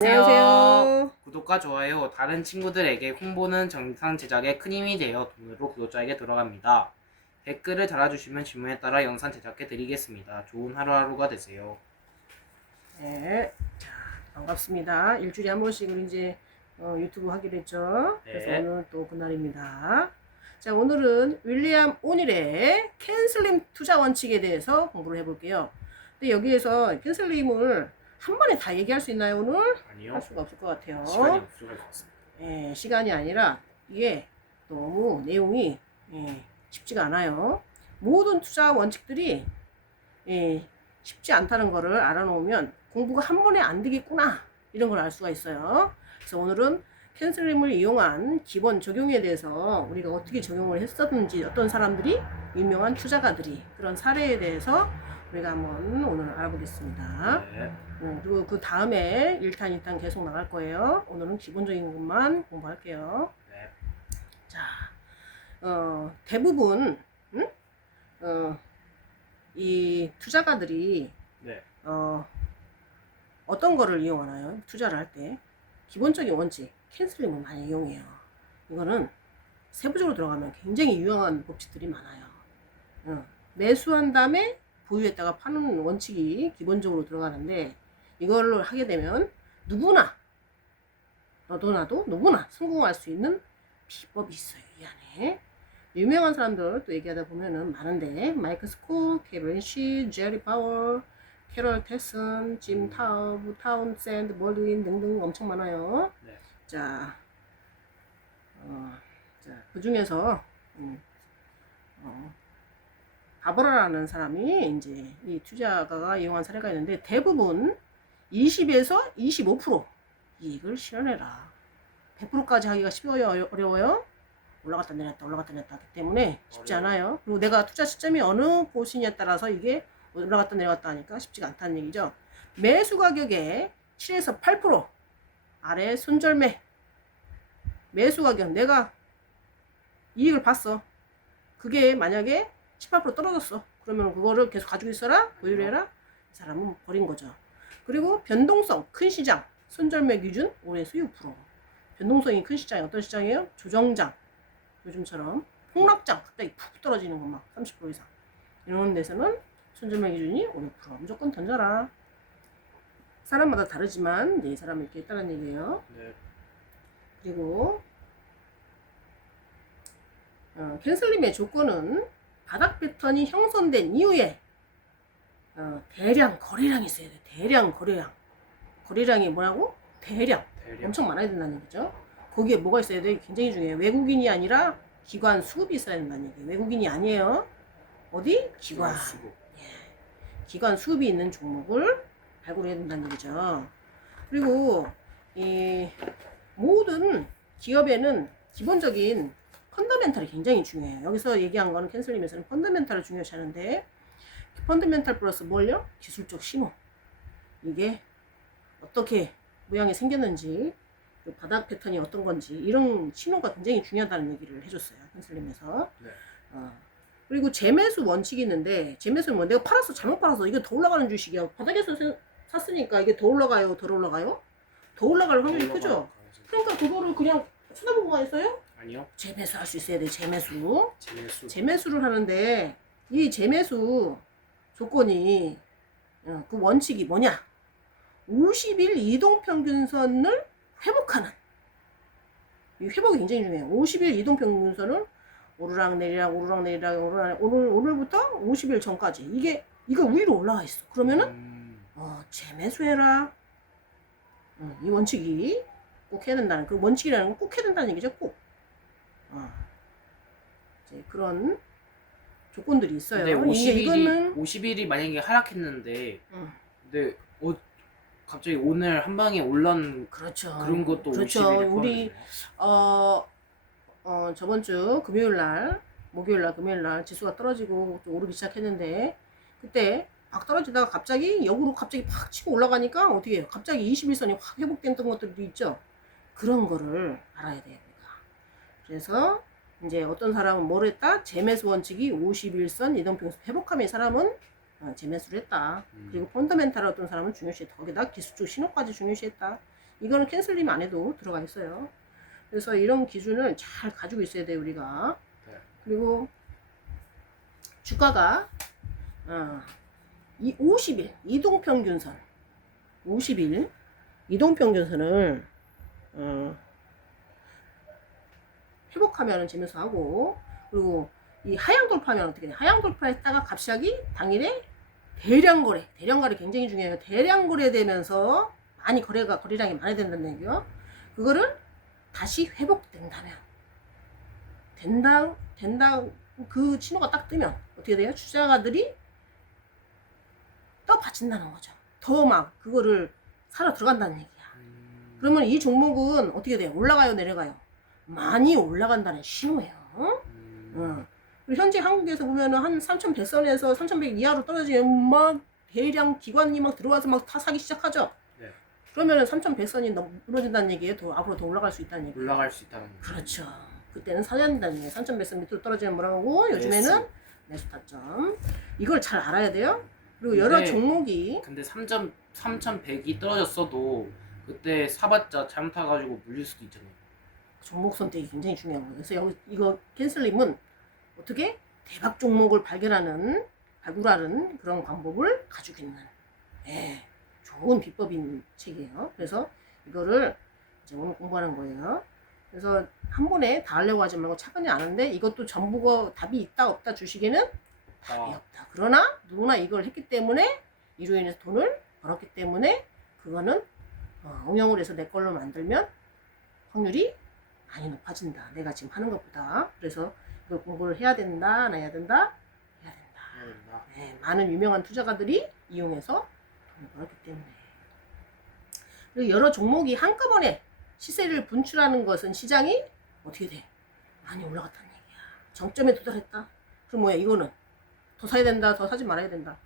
안녕하세요. 구독과 좋아요, 다른 친구들에게 홍보는 영상 제작에 큰 힘이 되어 돈으로 구독자에게 돌아갑니다. 댓글을 달아주시면 질문에 따라 영상 제작해 드리겠습니다. 좋은 하루하루가 되세요. 네, 자, 반갑습니다. 일주일에 한 번씩 우리 이제 유튜브 하기로 했죠. 그래서 네. 오늘 또 그날입니다. 자, 오늘은 윌리엄 오닐의 캔슬림 투자 원칙에 대해서 공부를 해볼게요. 근데 여기에서 캔슬림을 한 번에 다 얘기할 수 있나요, 오늘? 아니요. 할 수가 없을 것 같아요. 시간이 부족할 것 같습니다. 시간이 아니라 이게 너무 내용이 쉽지가 않아요. 모든 투자 원칙들이 쉽지 않다는 거를 알아놓으면 공부가 한 번에 안 되겠구나 이런 걸 알 수가 있어요. 그래서 오늘은 캔슬림을 이용한 기본 적용에 대해서 우리가 어떻게 적용을 했었는지, 어떤 사람들이, 유명한 투자가들이 그런 사례에 대해서 우리가 한번 오늘 알아보겠습니다. 네. 그리고 그 다음에 1탄, 2탄 계속 나갈 거예요. 오늘은 기본적인 것만 공부할게요. 네. 자, 대부분 이 투자가들이 네. 어떤 거를 이용하나요? 투자를 할 때 기본적인 원칙 캔슬링을 많이 이용해요. 이거는 세부적으로 들어가면 굉장히 유용한 법칙들이 많아요. 매수한 다음에 보유했다가 파는 원칙이 기본적으로 들어가는데, 이걸로 하게 되면 누구나, 너도 나도 누구나 성공할 수 있는 비법이 있어요, 이 안에. 유명한 사람들 또 얘기하다 보면은 많은데, 마이클 스코, 케빈 시, 제리 파워, 캐럴 테슨, 짐 타우, 타운샌드, 멀드윈 등등 엄청 많아요. 네. 자, 그 중에서 바버라라는 사람이 이제 이 투자가가 이용한 사례가 있는데, 대부분 20에서 25% 이익을 실현해라. 100%까지 하기가 쉬워요, 어려워요? 올라갔다 내렸다 올라갔다 내렸다 하기 때문에 쉽지 않아요. 그리고 내가 투자 시점이 어느 곳이냐에 따라서 이게 올라갔다 내려갔다 하니까 쉽지가 않다는 얘기죠. 매수 가격의 7에서 8% 아래 손절매. 매수 가격 내가 이익을 봤어. 그게 만약에 18% 떨어졌어. 그러면 그거를 계속 가지고 있어라, 보유를 해라. 이 사람은 버린 거죠. 그리고 변동성 큰 시장 손절매 기준 5에서 6%. 변동성이 큰 시장이 어떤 시장이에요? 조정장, 요즘처럼 폭락장 갑자기 푹 떨어지는 거 막 30% 이상 이런 데서는 손절매 기준이 5, 6%. 무조건 던져라. 사람마다 다르지만 이 사람이 이렇게 있다는 얘기예요. 네. 그리고 캔슬림의 조건은 바닥 패턴이 형성된 이후에 대량 거래량이 있어야 돼. 대량 거래량. 거래량이 뭐라고? 대량. 엄청 많아야 된다는 얘기죠. 거기에 뭐가 있어야 돼? 굉장히 중요해요. 외국인이 아니라 기관 수급이 있어야 된다는 얘기예요. 외국인이 아니에요. 어디? 기관. 수급. 기관 수급이 있는 종목을 발굴해야 된다는 얘기죠. 그리고 이 모든 기업에는 기본적인 펀더멘탈이 굉장히 중요해요. 여기서 얘기한 거는 캔슬림에서는 펀더멘탈을 중요시 하는데, 펀더멘탈 플러스 뭘요? 기술적 신호. 이게 어떻게 모양이 생겼는지, 바닥 패턴이 어떤 건지, 이런 신호가 굉장히 중요하다는 얘기를 해줬어요, 캔슬림에서. 네. 그리고 재매수 원칙이 있는데, 재매수는 뭐 내가 팔았어, 잘못 팔았어, 이게 더 올라가는 주식이야. 바닥에서 샀으니까 이게 더 올라가요, 덜 올라가요? 더 올라갈 확률이 크죠? 그러니까 그거를 그냥 쳐다보고만 있어요? 아니요. 재매수 할 수 있어야 돼. 재매수. 재매수. 재매수를 하는데, 이 재매수 조건이 그 원칙이 뭐냐? 50일 이동평균선을 회복하는. 이 회복이 굉장히 중요해요. 50일 이동평균선을 오르락 내리락 오르락 내리락 오늘부터 50일 전까지 이거 위로 올라가 있어. 그러면은 재매수해라. 이 원칙이 꼭 해야 된다는, 그 원칙이라는 건 꼭 해야 된다는 얘기죠. 꼭. 이제 그런 조건들이 있어요. 근데 이거는 50일이 만약에 하락했는데, 근데 갑자기 오늘 한 방에 올란 그렇죠. 그런 것도 그렇죠. 50일에 우리 저번 주 금요일 날, 목요일 날, 금요일 날 지수가 떨어지고 좀 오르기 시작했는데, 그때 막 떨어지다가 갑자기 역으로 갑자기 팍 치고 올라가니까 어떻게 해요? 갑자기 21선이 확 회복됐던 것들도 있죠. 그런 거를 알아야 돼요. 그래서 이제 어떤 사람은 뭘 했다? 재매수 원칙이 51선 이동평균 회복하면 이 사람은 재매수를 했다. 그리고 펀더멘탈 어떤 사람은 중요시했다. 거기다 기술적 신호까지 중요시했다. 이거는 캔슬림 안에도 들어가 있어요. 그래서 이런 기준을 잘 가지고 있어야 돼요, 우리가. 네. 그리고 주가가 이 50일 이동평균선 50일 이동평균선을 회복하면 지면서 하고, 그리고 이 하향 돌파하면 어떻게 돼? 하향 돌파했다가 갑자기 당일에 대량 거래 굉장히 중요해요. 대량 거래되면서 많이 거래량이 많이 된다는 얘기요. 그거를 다시 회복된다면 된다 그 신호가 딱 뜨면 어떻게 돼요? 투자가들이 떠받친다는 거죠. 더 막 그거를 사러 들어간다는 얘기야. 그러면 이 종목은 어떻게 돼요? 올라가요, 내려가요? 많이 올라간다는 신호예요. 그리고 현재 한국에서 보면은 한 3,100선에서 3,100 이하로 떨어지면 막 대량 기관이 막 들어와서 막 다 사기 시작하죠. 네. 그러면은 3,100선이 무너진다는 얘기예요. 더 앞으로 더 올라갈 수 있다는 얘기예요. 올라갈 수 있다는 거죠. 그렇죠. 그때는 사야 된다는 얘기예요. 3,100선 밑으로 떨어지면 뭐라고? 요즘에는 매수 타점. 이걸 잘 알아야 돼요. 그리고 여러 종목이 근데 3,100이 떨어졌어도 그때 사봤자 잘못해가지고 물릴 수도 있잖아요. 종목 선택이 굉장히 중요한 거예요. 그래서 이거 캔슬림은 어떻게 대박 종목을 발굴하는 그런 방법을 가지고 있는 좋은 비법인 책이에요. 그래서 이거를 이제 오늘 공부하는 거예요. 그래서 한 번에 다 하려고 하지 말고 차근히 아는데, 이것도 전부가 답이 있다 없다 주식에는 답이 없다. 그러나 누구나 이걸 했기 때문에 이로 인해서 돈을 벌었기 때문에 그거는 응용을 해서 내 걸로 만들면 확률이 많이 높아진다. 내가 지금 하는 것보다. 그래서 이걸 공부를 해야 된다, 안 해야 된다? 해야 된다. 네, 많은 유명한 투자가들이 이용해서 돈을 벌었기 때문에. 그리고 여러 종목이 한꺼번에 시세를 분출하는 것은 시장이 어떻게 돼? 많이 올라갔다는 얘기야. 정점에 도달했다. 그럼 뭐야? 이거는 더 사야 된다, 더 사지 말아야 된다.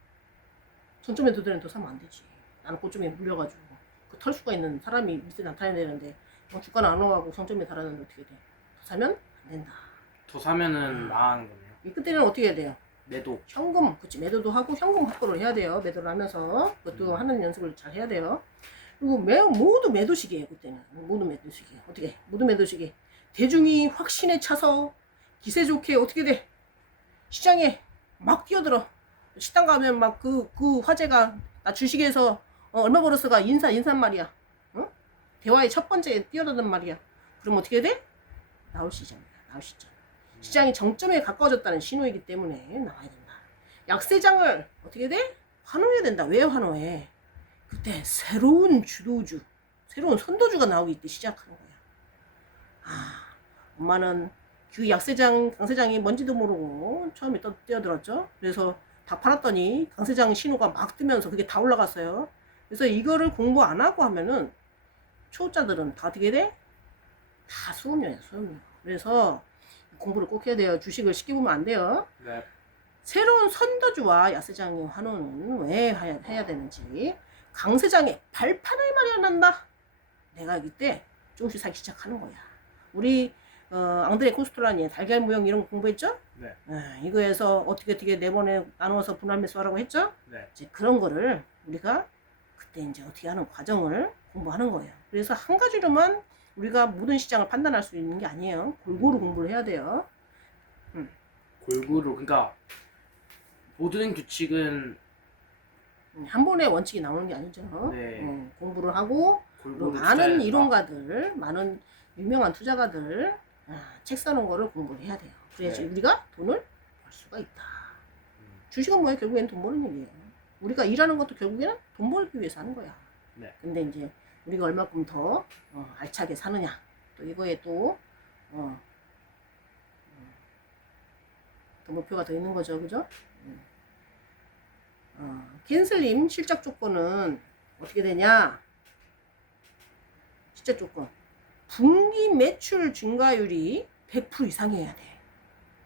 정점에 도달하면 더 사면 안 되지. 나는 고점에 물려가지고 그 털 수가 있는 사람이 밑에 나타나야 되는데 주가는 안 올라가고 정점에 달하는데 어떻게 돼? 더 사면 안 된다. 더 사면은 망하는 거네요. 이 그때는 어떻게 해야 돼요? 매도. 현금, 그치, 매도도 하고 현금 확보를 해야 돼요. 매도를 하면서 그것도 하는 연습을 잘 해야 돼요. 그리고 모두 매도식이에요. 그때는 모두 매도식이에요. 어떻게? 모두 매도식이 대중이 확신에 차서 기세 좋게 어떻게 돼? 시장에 막 뛰어들어. 식당 가면 막 그 화제가 나 주식에서 얼마 벌었어가 인산 말이야. 대화의 첫 번째 뛰어드는 말이야. 그럼 어떻게 돼? 나올 시점이야. 나올 시점. 시장이 정점에 가까워졌다는 신호이기 때문에 나와야 된다. 약세장을 어떻게 돼? 환호해야 된다. 왜 환호해? 그때 새로운 주도주, 새로운 선도주가 나오기 때 시작하는 거야. 엄마는 그 약세장, 강세장이 뭔지도 모르고 처음에 뛰어들었죠. 그래서 다 팔았더니 강세장 신호가 막 뜨면서 그게 다 올라갔어요. 그래서 이거를 공부 안 하고 하면은 초보자들은 다 어떻게 돼? 다 수업료야, 수업료. 그래서 공부를 꼭 해야 돼요. 주식을 쉽게 보면 안 돼요. 네. 새로운 선도주와 야세장의 환호는 왜 해야 되는지, 강세장에 발판을 마련한다. 내가 이때 조금씩 사기 시작하는 거야. 우리 앙드레 코스토라니 달걀 모형 이런 거 공부했죠? 네. 이거에서 어떻게 네 번에 나누어서 분할 매수하라고 했죠? 네. 이제 그런 거를 우리가 그때 이제 어떻게 하는 과정을 공부하는 거예요. 그래서 한 가지로만 우리가 모든 시장을 판단할 수 있는 게 아니에요. 골고루 공부를 해야 돼요. 골고루. 그러니까 모든 규칙은 한 번에 원칙이 나오는 게 아니죠. 네. 공부를 하고 골고루 많은 투자해야 이론가들, 많은 유명한 투자가들 책 써놓은 거를 공부를 해야 돼요. 그래야지 네. 우리가 돈을 벌 수가 있다. 주식은 뭐야? 결국엔 돈 버는 얘기예요. 우리가 일하는 것도 결국에는 돈 벌기 위해서 하는 거야. 네. 근데 이제 우리가 얼마큼 더 알차게 사느냐, 또 이거에 또 더 목표가 더 있는 거죠, 그죠? 캔슬림 실적 조건은 어떻게 되냐? 실적 조건. 분기 매출 증가율이 100% 이상이어야 돼.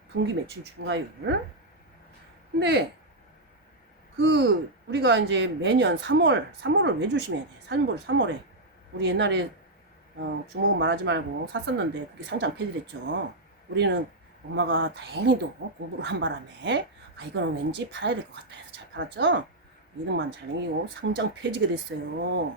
분기 매출 증가율. 근데 우리가 이제 매년 3월을 왜 조심해야 돼? 3월에 우리 옛날에 주목은 말하지 말고 샀었는데 그게 상장 폐지됐죠. 우리는 엄마가 다행히도 공부를 한 바람에 이거는 왠지 팔아야 될 것 같아 해서 잘 팔았죠. 이름만 잘 남기고 상장 폐지가 됐어요.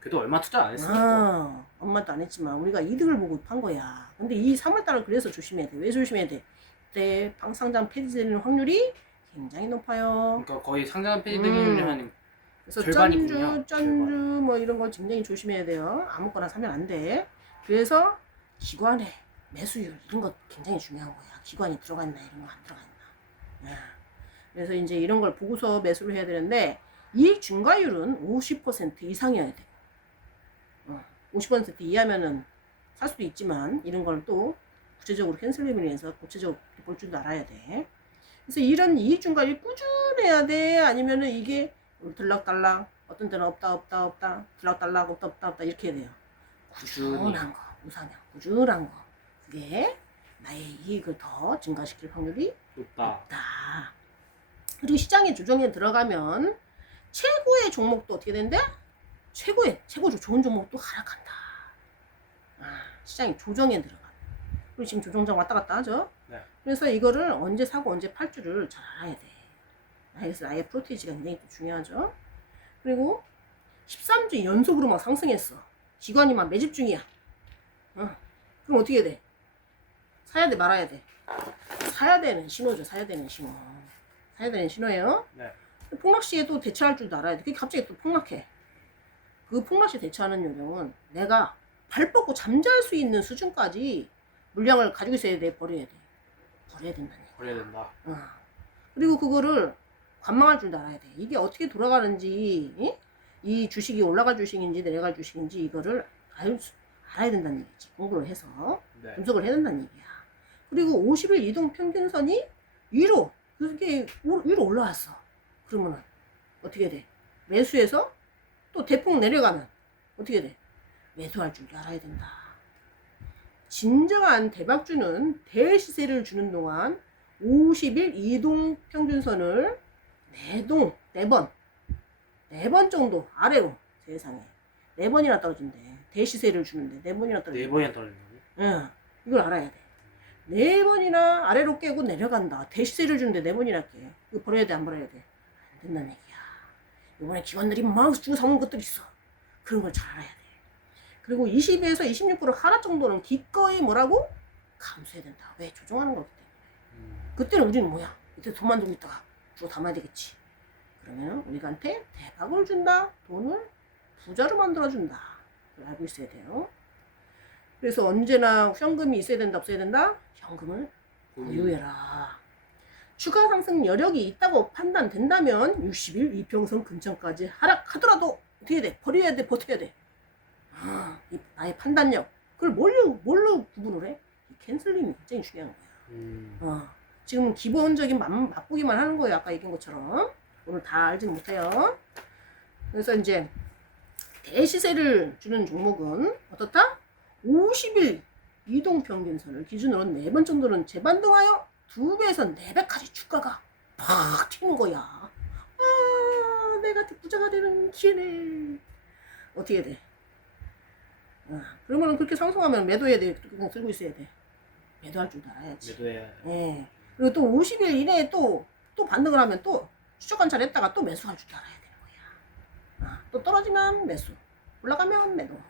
그래도 얼마 투자 안 했으니까. 엄마도 안 했지만 우리가 이득을 보고 판 거야. 근데 이 3월달은 그래서 조심해야 돼. 왜 조심해야 돼? 그때 방상장 폐지되는 확률이 굉장히 높아요. 그러니까 거의 상장 폐지되는 한 그래서 절반이군요. 쩐주 뭐 이런 거 굉장히 조심해야 돼요. 아무거나 사면 안 돼. 그래서 기관의 매수율 이런 거 굉장히 중요한 거야. 기관이 들어가 있나 이런 거 안 들어가 있나. 그래서 이제 이런 걸 보고서 매수를 해야 되는데 이익 증가율은 50% 이상이어야 돼. 50% 이하면은 살 수도 있지만 이런 걸 또 구체적으로 캔슬링을 해서 구체적으로 볼 줄도 알아야 돼. 그래서 이런 이익 증가율이 꾸준해야 돼. 아니면은 이게 들락달락 어떤 때는 없다 들락달락 없다 이렇게 해야 돼요. 꾸준한 거 우상향 꾸준한 거 그게 나의 이익을 더 증가시킬 확률이 높다. 그리고 시장의 조정에 들어가면 최고의 종목도 어떻게 된대? 최고 좋은 종목도 하락한다. 시장이 조정에 들어가. 그리고 지금 조정장 왔다 갔다 하죠. 네. 그래서 이거를 언제 사고 언제 팔 줄을 잘 알아야 돼. 그래서 나의 프로테이지가 굉장히 또 중요하죠. 그리고 13주 연속으로 막 상승했어. 기관이 막 매집 중이야. 그럼 어떻게 돼? 사야 돼 말아야 돼? 사야 되는 신호죠. 사야 되는 신호. 사야 되는 신호예요. 네. 폭락 시에도 대처할 줄도 알아야 돼. 그게 갑자기 또 폭락해. 그 폭락 시 대처하는 요령은 내가 발 뻗고 잠잘 수 있는 수준까지 물량을 가지고 있어야 돼. 버려야 돼. 버려야 된다니. 버려야 된다. 그리고 그거를 관망할 줄도 알아야 돼. 이게 어떻게 돌아가는지, 이 주식이 올라갈 주식인지 내려갈 주식인지 이거를 알아야 된다는 얘기지. 공부를 해서 네. 분석을 해야 된다는 얘기야. 그리고 50일 이동 평균선이 위로 그게 위로 올라왔어. 그러면은 어떻게 돼? 매수해서 또 대폭 내려가면 어떻게 돼? 매도할 줄 알아야 된다. 진정한 대박주는 대시세를 주는 동안 50일 이동 평균선을 4번 정도 아래로 세상에 4번이나 떨어진대. 대시세를 주는데 4번이나 떨어진대. 4번이나 떨어진다고? 응, 이걸 알아야 돼. 4번이나 아래로 깨고 내려간다. 대시세를 주는데 4번이나 깨. 이거 버려야 돼, 안 버려야 돼? 안 된다는 얘기야. 이번에 기관들이 막 주고 사온 것들 있어. 그런 걸 잘 알아야 돼. 그리고 20에서 26% 하락 정도는 기꺼이 뭐라고? 감수해야 된다. 왜? 조정하는 거기 때문에. 그때는 우리는 뭐야? 이때 돈만 들고 있다가 주워 담아야 되겠지. 그러면 우리한테 대박을 준다. 돈을 부자로 만들어준다. 그걸 알고 있어야 돼요. 그래서 언제나 현금이 있어야 된다, 없어야 된다? 현금을 보유해라. 추가 상승 여력이 있다고 판단된다면 60일 이평선 근처까지 하락하더라도 어떻게 돼? 버려야 돼, 버텨야 돼. 나의 판단력. 그걸 뭘로 구분을 해? 이 캔슬링이 굉장히 중요한 거야. 지금 기본적인 맛보기만 하는 거예요. 아까 얘기한 것처럼. 오늘 다 알지는 못해요. 그래서 이제 대시세를 주는 종목은 어떻다? 50일 이동평균선을 기준으로 4번 정도는 재반등하여 2배에서 4배까지 주가가 팍 튀는 거야. 내가 부자가 되는 기회네. 어떻게 돼? 그러면 그렇게 상승하면 매도해야 돼. 그냥 들고 있어야 돼. 매도할 줄 알아야지. 매도해야 돼. 예. 그리고 또 50일 이내에 또 반등을 하면 또 추적 관찰했다가 또 매수할 줄 알아야 되는 거야. 또 떨어지면 매수. 올라가면 매도.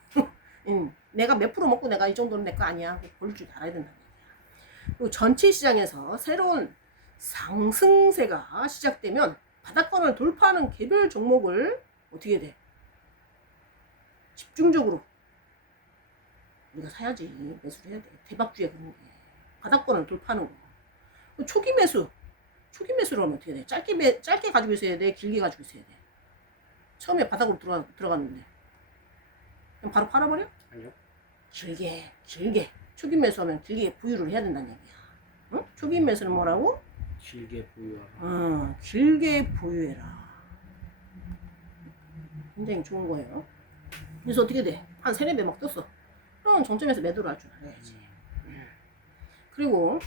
내가 몇 프로 먹고 내가 이 정도는 내 거 아니야. 볼 줄 알아야 된다는 얘기야. 그리고 전체 시장에서 새로운 상승세가 시작되면 바닥권을 돌파하는 개별 종목을 어떻게 돼? 집중적으로 우리가 사야지. 매수를 해야 돼. 대박주에 그런 게. 바닥권을 돌파하는 거. 초기 매수를 하면 어떻게 돼? 짧게 가지고 있어야 돼? 길게 가지고 있어야 돼? 처음에 바닥으로 들어갔는데. 그럼 바로 팔아버려? 아니요. 길게. 초기 매수하면 길게 보유를 해야 된다는 얘기야. 응? 초기 매수는 뭐라고? 길게 보유하라. 길게 보유해라. 굉장히 좋은 거예요. 그래서 어떻게 돼? 한 3-4배 막 떴어. 그럼 정점에서 매도를 할 줄 알아야지. 그리고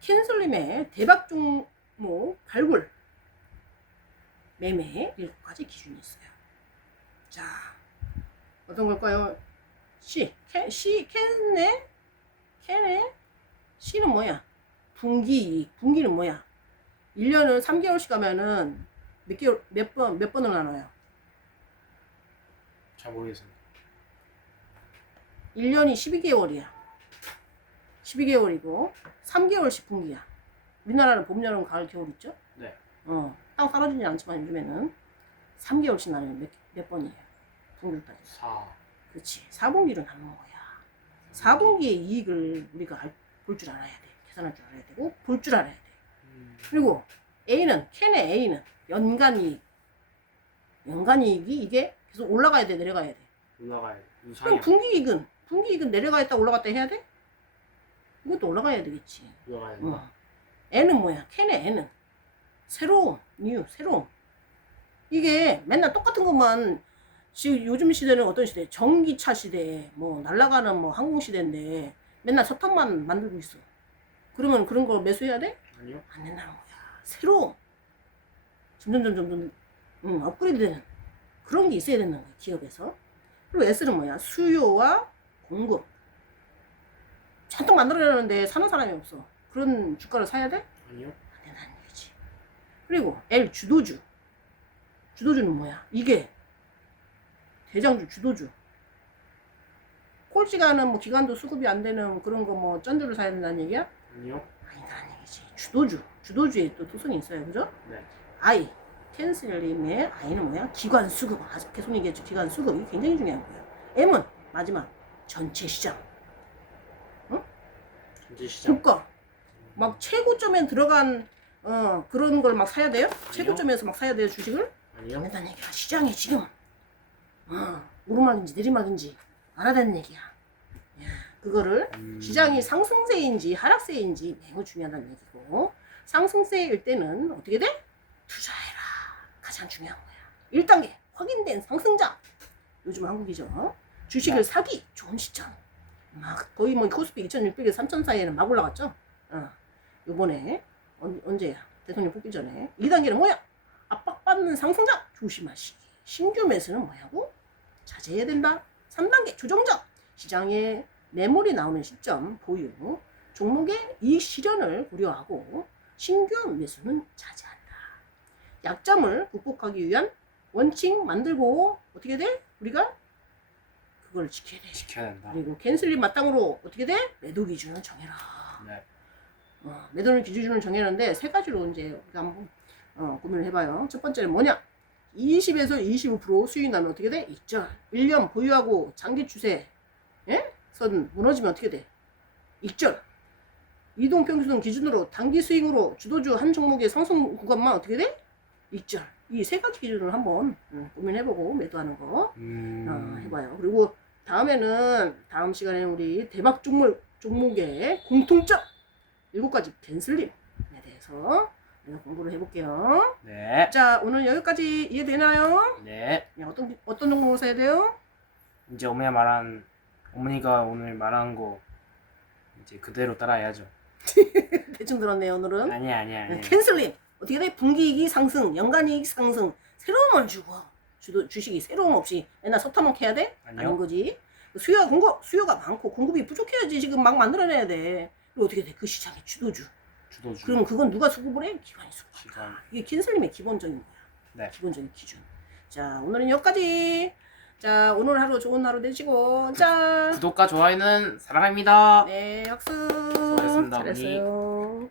캔슬림의 대박 종목 발굴 매매 7가지 기준이 있어요. 자, 어떤 걸까요? 캔의 C는 뭐야? 분기는 뭐야? 1년을 3개월씩 하면은 몇 번을 나눠요? 잘 모르겠습니다. 1년이 12개월이야. 12개월이고 3개월씩 분기야. 우리나라는 봄, 여름, 가을, 겨울 있죠? 네. 땅 떨어지지 않지만 요즘에는 3개월씩 나는 몇 번이에요. 분기를 따져서. 4. 그렇지. 4분기를 나누는 거야. 4분기의 이익을 우리가 볼 줄 알아야 돼. 계산할 줄 알아야 되고 볼 줄 알아야 돼. 그리고 캔의 A는 연간 이익. 연간 이익이 이게 계속 올라가야 돼, 내려가야 돼. 올라가야 돼. 그럼 유상이야. 분기 이익은 내려갔다 올라갔다 해야 돼? 이것도 올라가야 되겠지. 올라가야 된다. N은 뭐야? 캔의 N은 새로움, 새로움. 이게 맨날 똑같은 것만 지금 요즘 시대는 어떤 시대? 전기차 시대, 뭐 날아가는 뭐 항공 시대인데 맨날 석탄만 만들고 있어. 그러면 그런 걸 매수해야 돼? 아니요. 안 된다는 거야. 새로움. 점점 업그레이드되는 그런 게 있어야 된다는 거야, 기업에서. 그리고 S는 뭐야? 수요와 공급. 잔뜩 만들어내는데 사는 사람이 없어. 그런 주가를 사야 돼? 아니요. 안 된다는 얘기지. 그리고 L 주도주. 주도주는 뭐야? 이게 대장주, 주도주. 꼴찌가는 뭐 기간도 수급이 안 되는 그런 거 뭐 쩐주를 사야 된다는 얘기야? 아니요. 아니다는 얘기지. 주도주. 주도주에 또 특성이 있어요. 그죠? 네. I. 캔슬림의 I는 뭐야? 기관 수급. 아직 계속 얘기했죠. 기관 수급. 이게 굉장히 중요한 거예요. M은 마지막. 전체 시장. 전체 시장. 국가. 막 최고점에 들어간 그런 걸 막 사야 돼요? 최고점에서 막 사야 돼요, 주식을? 아니요. 안 된다는 얘기야. 시장이 지금 오르막인지 내리막인지 알아야 되는 얘기야. 야, 그거를 시장이 상승세인지 하락세인지 매우 중요하다는 얘기고, 상승세일 때는 어떻게 돼? 투자해라. 가장 중요한 거야. 1단계 확인된 상승장. 요즘 한국이죠. 주식을 사기 좋은 시점. 막 거의 뭐 코스피 2600에서 3000 사이에는 막 올라갔죠. 요번에 언제야? 대통령 뽑기 전에. 2단계는 뭐야? 압박받는 상승장 조심하시기. 신규 매수는 뭐냐고? 자제해야 된다. 3단계 조정장. 시장에 매물이 나오는 시점 보유. 종목의 이익 실현을 고려하고 신규 매수는 자제한다. 약점을 극복하기 위한 원칙 만들고 어떻게 돼? 우리가 그걸 지켜야 돼. 지켜야 된다. 그리고 캔슬림 마땅으로 어떻게 돼? 매도 기준을 정해라. 네. 매도 기준을 정해놨는데 세 가지로 이제 우리가 한번 고민을 해봐요. 첫 번째는 뭐냐? 20에서 25% 수익 나면 어떻게 돼? 익절. 1년 보유하고 장기 추세 선 무너지면 어떻게 돼? 익절. 이동평균선 기준으로 단기 수익으로 주도주 한 종목의 상승 구간만 어떻게 돼? 익절. 이 세 가지 기준을 한번 고민해보고 매도하는 거 해봐요. 그리고 다음 시간에는 우리 대박 종목의 공통점 7가지 캔슬림에 대해서 우리가 공부를 해볼게요. 네. 자, 오늘 여기까지 이해되나요? 네. 어떤 종목을 사야 돼요? 이제 어머니가 오늘 말한 거 이제 그대로 따라야죠. 대충 들었네요, 오늘은. 아니야. 캔슬림. 어떻게 돼? 분기이익이 상승, 연간이익 상승, 새로움을 주고 주식이 새로움 없이 맨날 석탄만 캐야 돼? 아니요. 아닌 거지. 수요가 많고 공급이 부족해야지 지금 막 만들어내야 돼. 그리고 어떻게 돼? 그 시장의 주도주. 그럼 그건 누가 수급을 해? 기관이 수급한다. 기관. 이게 캔슬림의 기본적인 거야. 네. 기본적인 기준. 자, 오늘은 여기까지. 자, 오늘 하루 좋은 하루 되시고. 자. 구독과 좋아요는 사랑합니다. 네, 학습. 수고하셨습니다, 어머니. 잘했어요.